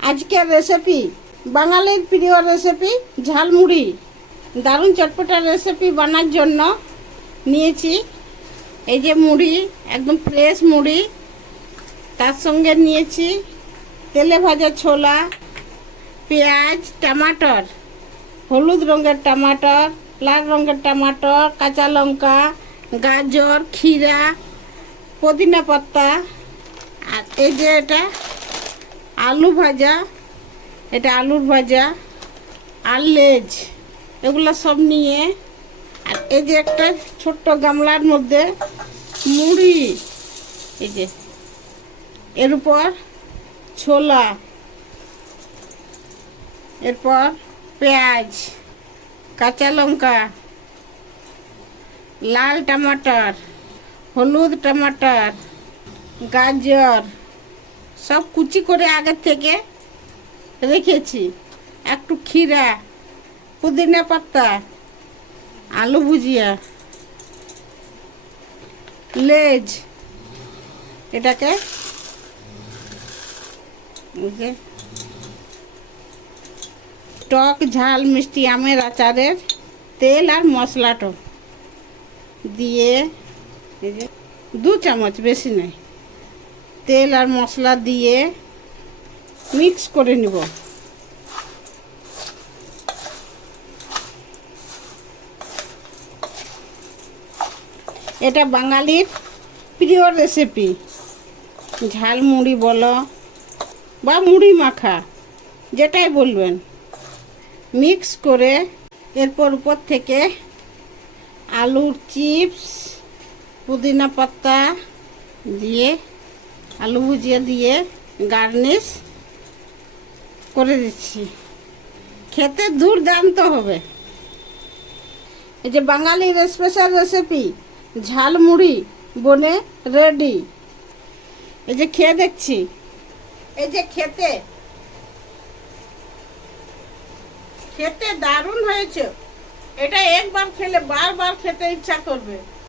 আজকের রেসিপি বাঙালির প্রিয় রেসিপি ঝালমুড়ি। দারুণ চটপটা রেসিপি বানার জন্য নিয়েছি এই যে মুড়ি, একদম ফ্রেশ মুড়ি। তার সঙ্গে নিয়েছি তেলে ভাজা ছোলা, পেঁয়াজ, টমাটর, হলুদ রঙের টমাটর, লাল রঙের টমাটর, কাঁচা লঙ্কা, গাজর, ক্ষীরা, পুদিনা পাতা। আর এই যে এটা আলু ভাজা, এটা আলুর ভাজা আর লেজ, এগুলো সব নিয়ে। আর এই যে একটা ছোট্ট গামলার মধ্যে মুড়ি, এই যে এর উপর ছোলা, এরপর পেঁয়াজ, কাঁচা লঙ্কা, লাল টমাটর, হলুদ টমাটর, গাজর সব কুচি করে আগে থেকে রেখেছি। একটু ক্ষীরা, পুদিনা পাতা, আলু ভুজিয়া, লেজ, এটাকে টক ঝাল মিষ্টি আমের আচারের তেল আর মশলাটা দিয়ে, এই যে 2 চামচ, বেশি নয়, তেল আর মশলা দিয়ে মিক্স করে নিব। এটা বাঙালির প্রিয় রেসিপি, ঝালমুড়ি বলো বা মুড়ি মাখা, যেটাই বলবেন। মিক্স করে এরপর উপর থেকে আলুর চিপস, পুদিনা পাতা দিয়ে, আলু ভুজিয়া দিয়ে গার্নিশ করে দিচ্ছি। খেতে দুর্দান্ত হবে। এই যে বাঙালির স্পেশাল রেসিপি ঝালমুড়ি বনে রেডি। এই যে খেয়ে দেখছি, এই যে খেতে খেতে দারুণ হয়েছে। এটা একবার খেলে বারবার খেতে ইচ্ছা করবে।